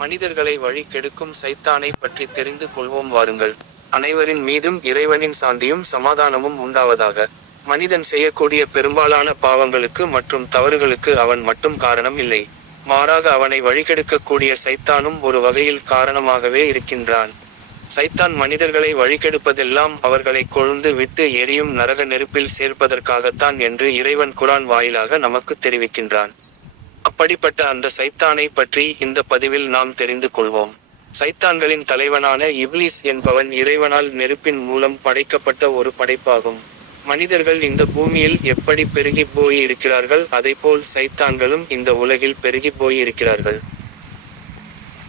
மனிதர்களை வழி கெடுக்கும் சைத்தானை பற்றி தெரிந்து கொள்வோம் வாருங்கள். அனைவரின் மீதும் இறைவனின் சாந்தியும் சமாதானமும் உண்டாவதாக. மனிதன் செய்யக்கூடிய பெரும்பாலான பாவங்களுக்கு மற்றும் தவறுகளுக்கு அவன் மட்டும் காரணம் இல்லை. மாறாக அவனை வழிகெடுக்கக்கூடிய சைத்தானும் ஒரு வகையில் காரணமாகவே இருக்கின்றான். சைத்தான் மனிதர்களை வழிகெடுப்பதெல்லாம் அவர்களை கொழுந்து விட்டு எரியும் நரக நெருப்பில் சேர்ப்பதற்காகத்தான் என்று இறைவன் குரான் வாயிலாக நமக்கு தெரிவிக்கின்றான். அப்படிப்பட்ட அந்த சைத்தானை பற்றி இந்த பதிவில் நாம் தெரிந்து கொள்வோம். சைத்தான்களின் தலைவனான இப்லிஸ் என்பவன் இறைவனால் நெருப்பின் மூலம் படைக்கப்பட்ட ஒரு படைப்பாகும். மனிதர்கள் இந்த பூமியில் எப்படி பெருகி போய் இருக்கிறார்கள் அதைப்போல் சைத்தான்களும் இந்த உலகில் பெருகி போய் இருக்கிறார்கள்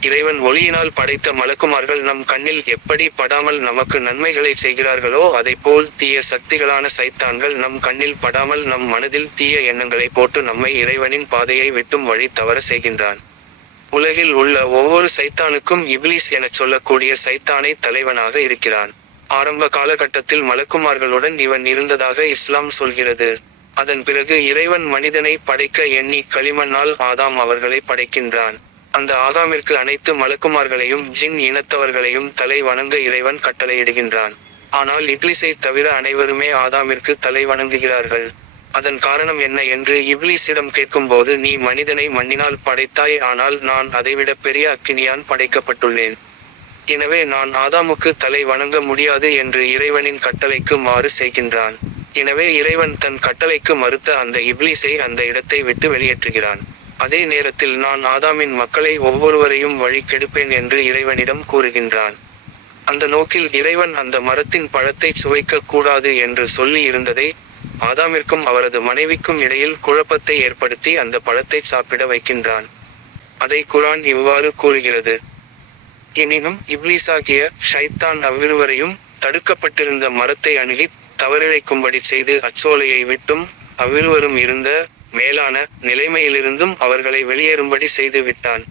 இறைவன் ஒளியினால் படைத்த மலக்குமார்கள் நம் கண்ணில் எப்படி படாமல் நமக்கு நன்மைகளை செய்கிறார்களோ அதைப்போல் தீய சக்திகளான சைத்தான்கள் நம் கண்ணில் படாமல் நம் மனதில் தீய எண்ணங்களை போட்டு நம்மை இறைவனின் பாதையை விட்டும் வழி தவற செய்கின்றான். உலகில் உள்ள ஒவ்வொரு சைத்தானுக்கும் இப்லீஸ் எனச் சொல்லக்கூடிய சைத்தானை தலைவனாக இருக்கிறான். ஆரம்ப காலகட்டத்தில் மலக்குமார்களுடன் இவன் இருந்ததாக இஸ்லாம் சொல்கிறது. அதன் பிறகு இறைவன் மனிதனை படைக்க எண்ணி களிமண்ணால் ஆதாம் அவர்களை படைக்கின்றான். அந்த ஆதாமிற்கு அனைத்து மலக்குமார்களையும் ஜின் இனத்தவர்களையும் தலை வணங்க இறைவன் கட்டளையிடுகின்றான். ஆனால் இப்லிஸை தவிர அனைவருமே ஆதாமிற்கு தலை வணங்குகிறார்கள். அதன் காரணம் என்ன என்று இப்லீஸிடம் கேட்கும்போது நீ மனிதனை மண்ணினால் படைத்தாய் ஆனால் நான் அதைவிட பெரிய அக்கினியான் படைக்கப்பட்டுள்ளேன். எனவே நான் ஆதாமுக்கு தலை வணங்க முடியாது என்று இறைவனின் கட்டளைக்கு மாறு செய்கின்றான். எனவே இறைவன் தன் கட்டளைக்கு மறுத்த அந்த இப்லீஸை அந்த இடத்தை விட்டு வெளியேற்றுகிறான். அதே நேரத்தில் நான் ஆதாமின் மக்களை ஒவ்வொருவரையும் வழி கெடுப்பேன் என்று இறைவனிடம் கூறுகின்றான். அந்த நோக்கில் இறைவன் அந்த மரத்தின் பழத்தை சுவைக்க கூடாது என்று சொல்லி இருந்ததை ஆதாமிற்கும் அவரது மனைவிக்கும் இடையில் குழப்பத்தை ஏற்படுத்தி அந்த பழத்தை சாப்பிட வைக்கின்றான். அதை குரான் இவ்வாறு கூறுகிறது. எனினும் இப்லீஸாகிய ஷைத்தான் அவ்விருவரையும் தடுக்கப்பட்டிருந்த மரத்தை அணுகி தவறிழைக்கும்படி செய்து அச்சோலையை விட்டும் அவ்விருவரும் இருந்த மேலான நிலைமையிலிருந்தும் அவர்களை வெளியேறும்படி செய்து விட்டான்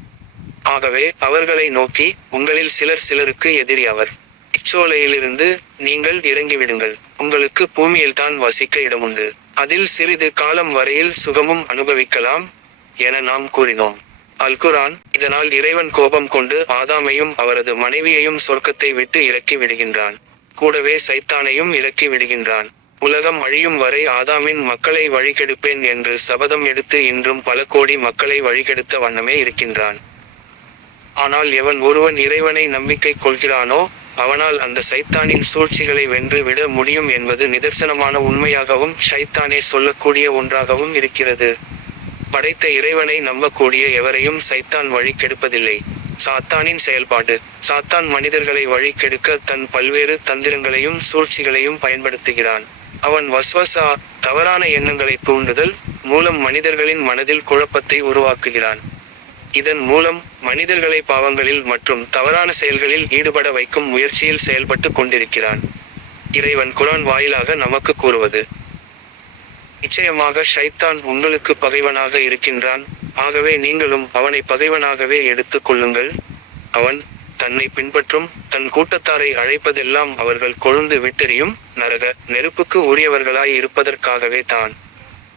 ஆகவே அவர்களை நோக்கி உங்களில் சிலர் சிலருக்கு எதிரி அவர். இச்சோலையிலிருந்து நீங்கள் இறங்கிவிடுங்கள். உங்களுக்கு பூமியில்தான் வசிக்க இடமுண்டு. அதில் சிறிது காலம் வரையில் சுகமும் அனுபவிக்கலாம் என நாம் கூறினோம். அல்குரான் இதனால் இறைவன் கோபம் கொண்டு ஆதாமையும் அவரது மனைவியையும் சொர்க்கத்தை விட்டு இறக்கி விடுகின்றான். கூடவே சைத்தானையும் இறக்கி விடுகின்றான். உலகம் அழியும் வரை ஆதாமின் மக்களை வழிகெடுப்பேன் என்று சபதம் எடுத்து இன்றும் பல கோடி மக்களை வழிகெடுத்த வண்ணமே இருக்கின்றான். ஆனால் எவன் ஒருவன் இறைவனை நம்பிக்கை கொள்கிறானோ அவனால் அந்த சைத்தானின் சூழ்ச்சிகளை வென்று விட முடியும் என்பது நிதர்சனமான உண்மையாகவும் ஷைத்தானே சொல்லக்கூடிய ஒன்றாகவும் இருக்கிறது. படைத்த இறைவனை நம்பக்கூடிய எவரையும் சைத்தான் வழி கெடுப்பதில்லை சாத்தானின் செயல்பாடு. சாத்தான் மனிதர்களை வழி கெடுக்க தன் பல்வேறு தந்திரங்களையும் சூழ்ச்சிகளையும் பயன்படுத்துகிறான். அவன் வஸ்வசா தவறான எண்ணங்களை தூண்டுதல் மூலம் மனிதர்களின் மனதில் குழப்பத்தை உருவாக்குகிறான். இதன் மூலம் மனிதர்களை பாவங்களில் மற்றும் தவறான செயல்களில் ஈடுபட வைக்கும் முயற்சியில் செயல்பட்டு கொண்டிருக்கிறான். இறைவன் குரான் வாயிலாக நமக்கு கூறுவது நிச்சயமாக ஷைத்தான் உங்களுக்கு பகைவனாக இருக்கின்றான். ஆகவே நீங்களும் அவனை பகைவனாகவே எடுத்துக் கொள்ளுங்கள். அவன் தன்னை பின்பற்றும் தன் கூட்டத்தாரை அழைப்பதெல்லாம் அவர்கள் கொழுந்து விட்டெறியும் நரக நெருப்புக்கு உரியவர்களாய் இருப்பதற்காகவே தான்.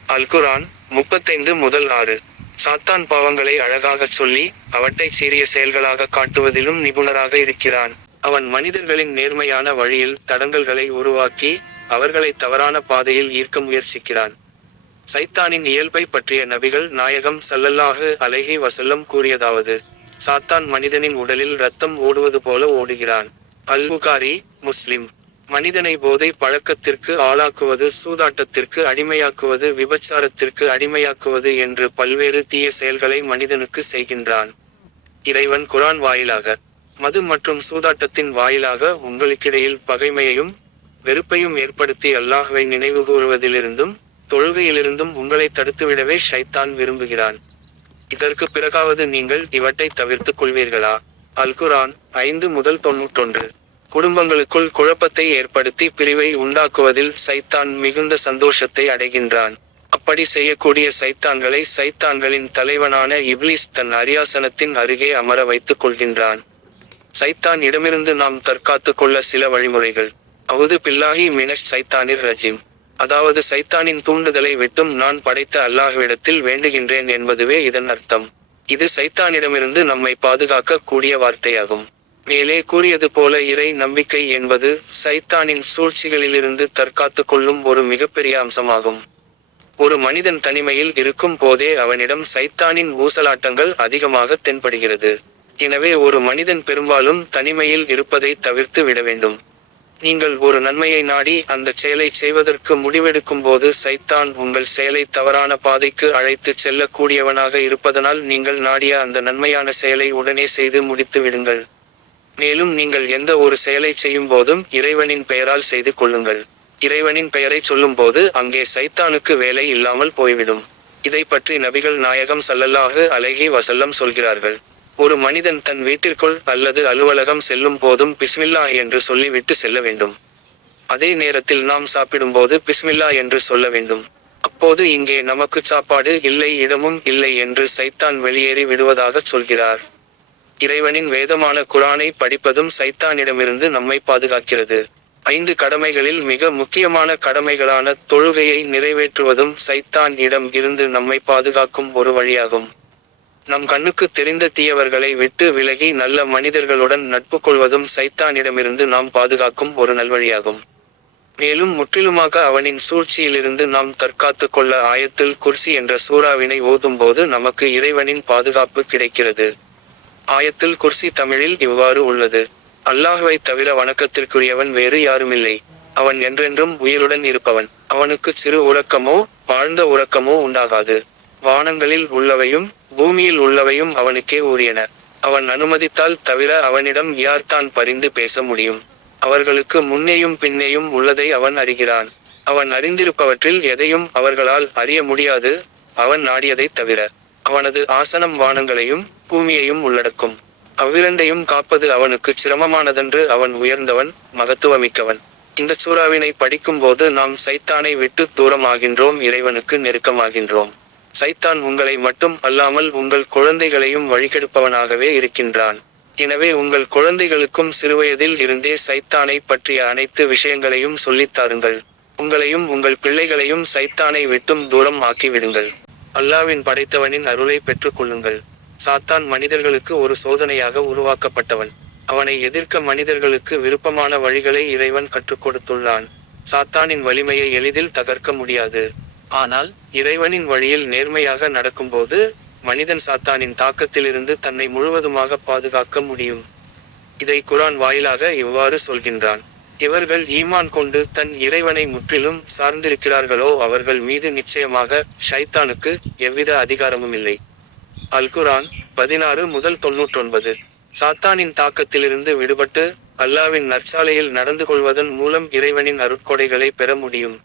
அல் குரான் முப்பத்தைந்து முதல் ஆறு. சாத்தான் பாவங்களை அழகாகச் சொல்லி அவற்றை சீரிய செயல்களாக காட்டுவதிலும் நிபுணராக இருக்கிறான். அவன் மனிதர்களின் நேர்மையான வழியில் தடங்கல்களை உருவாக்கி அவர்களை தவறான பாதையில் ஈர்க்க முயற்சிக்கிறான். சைத்தானின் இயல்பை பற்றிய நபிகள் நாயகம் ஸல்லல்லாஹு அழகி வசல்லம் கூறியதாவது சாத்தான் மனிதனின் உடலில் ரத்தம் ஓடுவது போல ஓடுகிறான். அல்புகாரி முஸ்லிம். மனிதனை போதை பழக்கத்திற்கு ஆளாக்குவது சூதாட்டத்திற்கு அடிமையாக்குவது விபச்சாரத்திற்கு அடிமையாக்குவது என்று பல்வேறு தீய செயல்களை மனிதனுக்கு செய்கின்றான். இறைவன் குரான் வாயிலாக மது மற்றும் சூதாட்டத்தின் வாயிலாக உங்களுக்கிடையில் பகைமையையும் வெறுப்பையும் ஏற்படுத்தி அல்லாஹுவை நினைவு கூறுவதிலிருந்தும் தொழுகையிலிருந்தும் உங்களை தடுத்துவிடவே ஷைத்தான் விரும்புகிறான். இதற்கு பிறகாவது நீங்கள் இவற்றை தவிர்த்துக் கொள்வீர்களா? அல்குரான் ஐந்து முதல் தொன்னூற்றொன்று குடும்பங்களுக்குள் குழப்பத்தை ஏற்படுத்தி பிரிவை உண்டாக்குவதில் சைத்தான் மிகுந்த சந்தோஷத்தை அடைகின்றான். அப்படி செய்யக்கூடிய சைத்தான்களை சைத்தான்களின் தலைவனான இப்லிஸ் தன் அரியாசனத்தின் அருகே அமர வைத்துக் கொள்கின்றான். சைத்தான் இடமிருந்து நாம் தற்காத்துக் கொள்ள சில வழிமுறைகள். அவுது பில்லாஹி மினஷ் சைத்தானிர் ரஜிம். அதாவது சைத்தானின் தூண்டுதலை விட்டும் நான் படைத்த அல்லாஹ்விடத்தில் வேண்டுகின்றேன் என்பதுவே இதன் அர்த்தம். இது சைத்தானிடமிருந்து நம்மை பாதுகாக்க கூடிய வார்த்தையாகும். மேலே கூறியது போல இறை நம்பிக்கை என்பது சைத்தானின் சூழ்ச்சிகளிலிருந்து தற்காத்து கொள்ளும் ஒரு மிகப்பெரிய அம்சமாகும். ஒரு மனிதன் தனிமையில் இருக்கும் போதே அவனிடம் சைத்தானின் ஊசலாட்டங்கள் அதிகமாக தென்படுகிறது. எனவே ஒரு மனிதன் பெரும்பாலும் தனிமையில் இருப்பதை தவிர்த்து விட வேண்டும். நீங்கள் ஒரு நன்மையை நாடி அந்த செயலை செய்வதற்கு முடிவெடுக்கும் போது சைத்தான் உங்கள் செயலை தவறான பாதைக்கு அழைத்துச் செல்லக்கூடியவனாக இருப்பதனால் நீங்கள் நாடிய அந்த நன்மையான செயலை உடனே செய்து முடித்து விடுங்கள். மேலும் நீங்கள் எந்த ஒரு செயலை செய்யும் போதும் இறைவனின் பெயரால் செய்து கொள்ளுங்கள். இறைவனின் பெயரை சொல்லும்போது அங்கே சைத்தானுக்கு வேலை இல்லாமல் போய்விடும். இதை பற்றி நபிகள் நாயகம் ஸல்லல்லாஹு அழகி வசல்லம் சொல்கிறார்கள். ஒரு மனிதன் தன் வீட்டிற்குள் அல்லது அலுவலகம் செல்லும் போதும் பிஸ்மில்லா என்று சொல்லிவிட்டு செல்ல வேண்டும். அதே நேரத்தில் நாம் சாப்பிடும்போது பிஸ்மில்லா என்று சொல்ல வேண்டும். அப்போது இங்கே நமக்கு சாப்பாடு இல்லை இடமும் இல்லை என்று சைத்தான் வெளியேறி விடுவதாகச் சொல்கிறார். இறைவனின் வேதமான குரானை படிப்பதும் சைத்தானிடமிருந்து நம்மை பாதுகாக்கிறது. ஐந்து கடமைகளில் மிக முக்கியமான கடமைகளான தொழுகையை நிறைவேற்றுவதும் சைத்தான் இடம் இருந்து நம்மை பாதுகாக்கும் ஒரு வழியாகும். நம் கண்ணுக்கு தெரிந்த தீயவர்களை விட்டு விலகி நல்ல மனிதர்களுடன் நட்பு கொள்வதும் சைத்தானிடமிருந்து நாம் பாதுகாக்கும் ஒரு நல்வழியாகும். மேலும் முற்றிலுமாக அவனின் சூழ்ச்சியிலிருந்து நாம் தற்காத்து கொள்ள ஆயத்தில் குர்சி என்ற சூறாவினை ஓதும்போது நமக்கு இறைவனின் பாதுகாப்பு கிடைக்கிறது. ஆயத்தில் குர்சி தமிழில் இவ்வாறு உள்ளது. அல்லாஹுவை தவிர வணக்கத்திற்குரியவன் வேறு யாருமில்லை. அவன் என்றென்றும் உயிருடன் இருப்பவன். அவனுக்கு சிறு உறக்கமோ வாழ்ந்த உறக்கமோ உண்டாகாது. வானங்களில் உள்ளவையும் பூமியில் உள்ளவையும் அவனுக்கே உரியன. அவன் அனுமதித்தால் தவிர அவனிடம் யார்தான் பரிந்து பேச முடியும்? அவர்களுக்கு முன்னேயும் பின்னேயும் உள்ளதை அவன் அறிகிறான். அவன் அறிந்திருப்பவற்றில் எதையும் அவர்களால் அறிய முடியாது. அவன் நாடியதைத் தவிர அவனது ஆசனம் வானங்களையும் பூமியையும் உள்ளடக்கும். அவ்விரண்டையும் காப்பது அவனுக்கு சிரமமானதென்று அவன் உயர்ந்தவன் மகத்துவமிக்கவன். இந்த சூறாவினை படிக்கும்போது நாம் சைத்தானை விட்டு தூரமாகின்றோம் இறைவனுக்கு நெருக்கமாகின்றோம். சைத்தான் உங்களை மட்டும் அல்லாமல் உங்கள் குழந்தைகளையும் வழிகெடுப்பவனாகவே இருக்கின்றான். எனவே உங்கள் குழந்தைகளுக்கும் சிறுவயதில் இருந்தே சைத்தானை பற்றிய அனைத்து விஷயங்களையும் சொல்லித்தாருங்கள் உங்களையும் உங்கள் பிள்ளைகளையும் சைத்தானை விட்டும் தூரம் ஆக்கிவிடுங்கள். அல்லாவின் படைத்தவனின் அருளை பெற்றுக் கொள்ளுங்கள். சாத்தான் மனிதர்களுக்கு ஒரு சோதனையாக உருவாக்கப்பட்டவன். அவனை எதிர்க்க மனிதர்களுக்கு விருப்பமான வழிகளை இறைவன் கற்றுக் கொடுத்துள்ளான். சாத்தானின் வலிமையை எளிதில் தகர்க்க முடியாது. ஆனால் இறைவனின் வழியில் நேர்மையாக நடக்கும்போது மனிதன் சாத்தானின் தாக்கத்திலிருந்து தன்னை முழுவதுமாக பாதுகாக்க முடியும். இதை குரான் வாயிலாக இவ்வாறு சொல்கின்றான். இவர்கள் ஈமான் கொண்டு தன் இறைவனை முற்றிலும் சார்ந்திருக்கிறார்களோ அவர்கள் மீது நிச்சயமாக ஷைத்தானுக்கு எவ்வித அதிகாரமும் இல்லை. அல் குரான் பதினாறு முதல் தொன்னூற்றொன்பது சாத்தானின் தாக்கத்திலிருந்து விடுபட்டு அல்லாவின் நற்சாலையில் நடந்து கொள்வதன் மூலம் இறைவனின் அருட்கொடைகளை பெற முடியும்.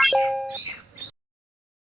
Thank you.